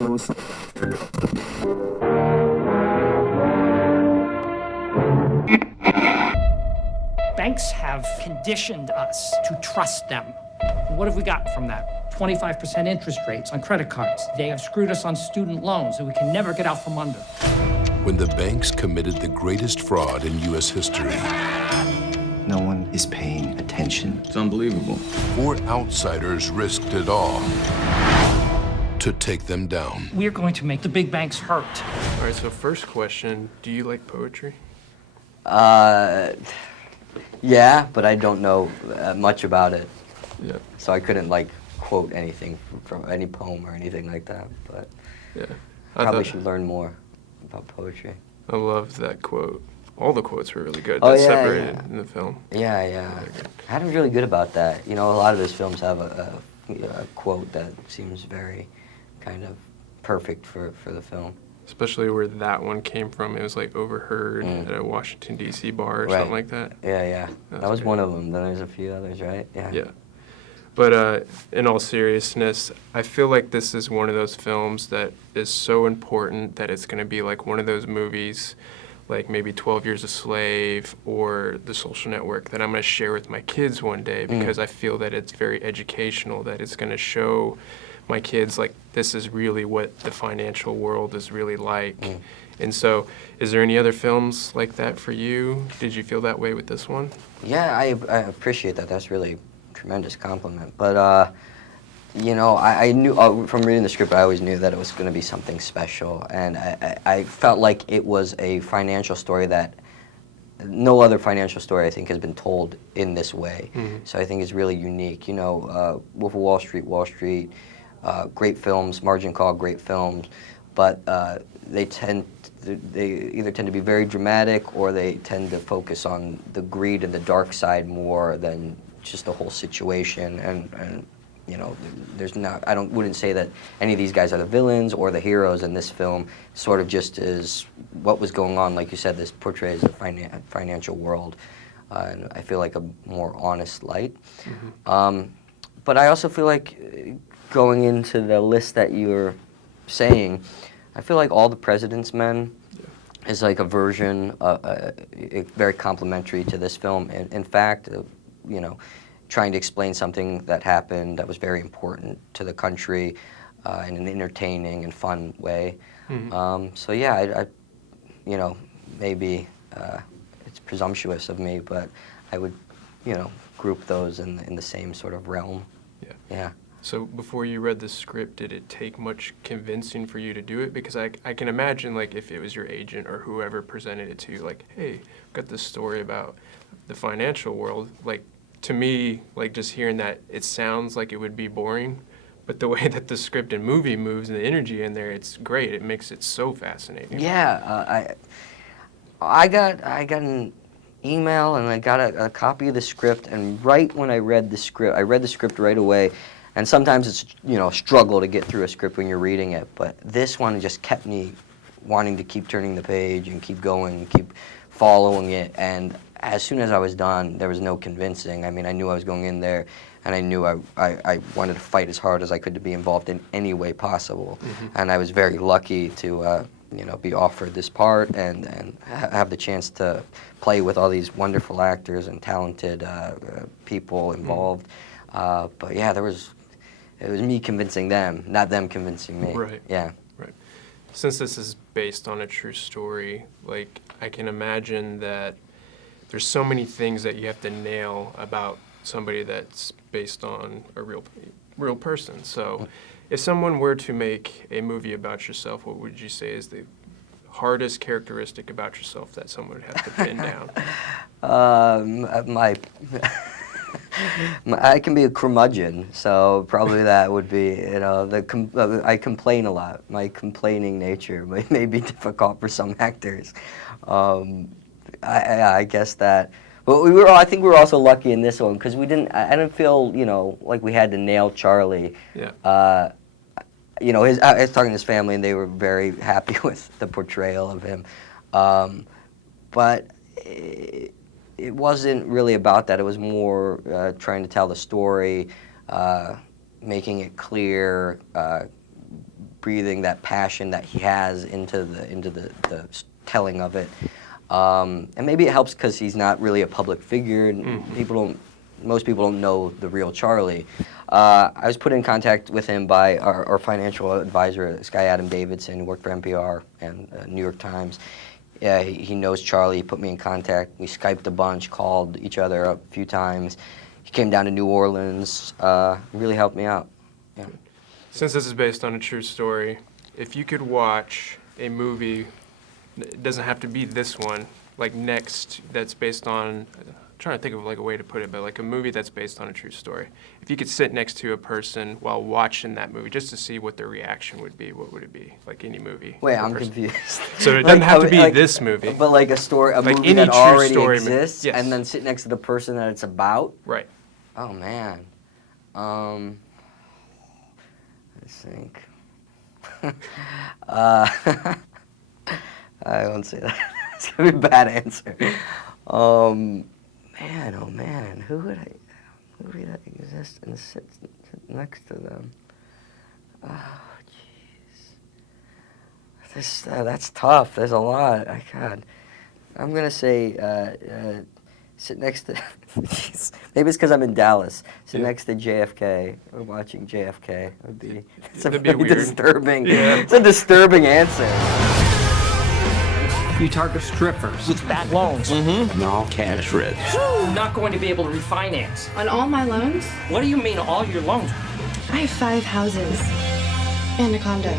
Banks have conditioned us to trust them. What have we got from that? 25% interest rates on credit cards. They have screwed us on student loans that we can never get out from under. When the banks committed the greatest fraud in U.S. history, no one is paying attention. It's unbelievable. four outsiders risked it all to take them down. We're going to make the big banks hurt. All right, so first question, do you like poetry? Yeah, but I don't know much about it. Yeah. So I couldn't, like, quote anything from any poem or anything like that, but Yeah. probably should learn more about poetry. I love that quote. All the quotes were really good. Oh, That's yeah, separated yeah. in the film. Yeah. Adam's really good about that. You know, a lot of his films have a quote that seems very kind of perfect for the film. Especially where that one came from. It was like overheard at a Washington, D.C. bar or something like that. Yeah. That was good. one of them. Then there's a few others, right? Yeah. But in all seriousness, I feel like this is one of those films that is so important that it's going to be like one of those movies, like maybe 12 Years a Slave or The Social Network, that I'm going to share with my kids one day because I feel that it's very educational, that it's going to show my kids like this is really what the financial world is really like. And so, is there any other films like that for you? Did you feel that way with this one? Yeah, I appreciate that. That's really a tremendous compliment. But, you know, I knew, from reading the script, I always knew that it was going to be something special. And I felt like it was a financial story that no other financial story, I think, has been told in this way. So I think it's really unique. You know, Wolf of Wall Street, great films, Margin Call, great films, but they either tend to be very dramatic or they tend to focus on the greed and the dark side more than just the whole situation. And you know, there's not, wouldn't say that any of these guys are the villains or the heroes in this film. Sort of just is what was going on. Like you said, this portrays the financial world, and I feel like a more honest light. But I also feel like going into the list that you're saying, I feel like All the President's Men is like a version, very complementary to this film. In fact, you know, trying to explain something that happened that was very important to the country in an entertaining and fun way. So yeah, I you know, maybe it's presumptuous of me, but I would, you know, group those in the same sort of realm. Yeah. So before you read the script, did it take much convincing for you to do it? Because I can imagine, like, if it was your agent or whoever presented it to you, like, hey, I've got this story about the financial world. Like, to me, like, just hearing that, it sounds like it would be boring. But the way that the script and movie moves and the energy in there, it's great. It makes it so fascinating. Yeah, I got an email and I got a copy of the script, and right when I read the script right away. And sometimes it's, you know, a struggle to get through a script when you're reading it, but this one just kept me wanting to keep turning the page and keep going, keep following it. And as soon as I was done, there was no convincing. I mean, I knew I was going in there, and I knew I wanted to fight as hard as I could to be involved in any way possible. And I was very lucky to, you know, be offered this part and have the chance to play with all these wonderful actors and talented people involved. But yeah, it was me convincing them, not them convincing me. Right. Yeah. Right. Since this is based on a true story, like, I can imagine that there's so many things that you have to nail about somebody that's based on a real person. So if someone were to make a movie about yourself, what would you say is the hardest characteristic about yourself that someone would have to pin down? I can be a curmudgeon, so probably that would be, you know, I complain a lot. My complaining nature may be difficult for some actors. I guess that. But I think we were also lucky in this one because I didn't feel, you know, like we had to nail Charlie. Yeah. You know, I was talking to his family, and they were very happy with the portrayal of him. But it wasn't really about that. It was more trying to tell the story, making it clear, breathing that passion that he has into the telling of it. And maybe it helps because he's not really a public figure, and most people don't know the real Charlie. I was put in contact with him by our financial advisor, this guy Adam Davidson, who worked for NPR and New York Times. Yeah, he knows Charlie. He put me in contact. We Skyped a bunch, called each other a few times. He came down to New Orleans. Really helped me out. Yeah. Since this is based on a true story, if you could watch a movie, it doesn't have to be this one, like next, that's based on, I'm trying to think of like a way to put it, but like a movie that's based on a true story. If you could sit next to a person while watching that movie just to see what their reaction would be, what would it be? Like any movie. Wait, I'm confused. So it doesn't have to be this movie. But like a Like movie any that true already story exists, yes. and then sit next to the person that it's about? Right. Oh, man. Let's think. I won't say that. It's going to be a bad answer. Man, oh, man. Who would I... Movie that exists and sits next to them. Oh, jeez. That's tough. There's a lot. God. I'm going to say sit next to... Jeez. Maybe it's because I'm in Dallas. Sit next to JFK. We're watching JFK. It's a That'd be very weird. disturbing... Yeah. It's a disturbing answer. You target strippers with bad loans. And they're all cash rich. You're not going to be able to refinance. On all my loans, What do you mean all your loans? I have 5 houses and a condo.